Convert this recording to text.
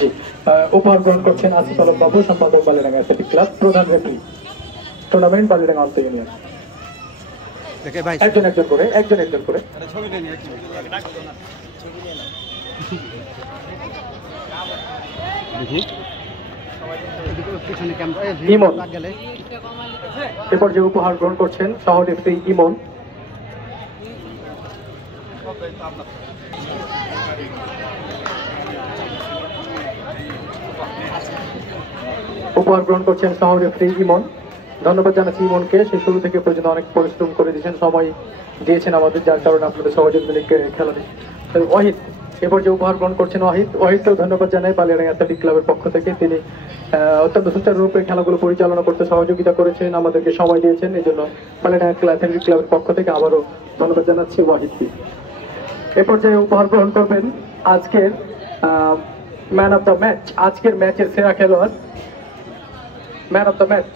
জি, উপহার গ্রহণ করছেন আসিফ আলম বাবু, সম্পাদক বালিডাঙ্গা অ্যাথলেটিক ক্লাব, প্রধান রেফারি টুর্নামেন্ট বালিডাঙ্গা অন্ত ইউনিয়ন। একজন একজন করে ইমন এরপর যে উপহার গ্রহণ করছেন সহ রেফারি ইমন। উপহার গ্রহণ করছেন সহ রেফারি ইমন। ধন্যবাদ জানাচ্ছি ইমনকে, সেই শুরু থেকে পর্যন্ত অনেক পরিশ্রম করে দিয়েছেন, সময় দিয়েছেন আমাদের, যার কারণে আপনাদের সহযোগ মিলে খেলা নেই। ওয়াহিদ এরপর যে উপহার গ্রহণ করছেন ওয়াহিদকেও ধন্যবাদ জানাই বালিয়াডাঙ্গা অ্যাথলেটিক ক্লাবের পক্ষ থেকে। তিনি অত্যন্ত সুচারুরূপে খেলাগুলো পরিচালনা করতে সহযোগিতা করেছেন, আমাদেরকে সময় দিয়েছেন, এই জন্য বালিয়াডাঙ্গা অ্যাথলেটিক ক্লাবের পক্ষ থেকে আবারও ধন্যবাদ জানাচ্ছি ওয়াহিদকে। এ পর্যায়ে উপহার গ্রহণ করবেন আজকের ম্যান অফ দ্য ম্যাচ, আজকের ম্যাচের সেরা খেলোয়াড়, ম্যান অফ দ্য ম্যাচ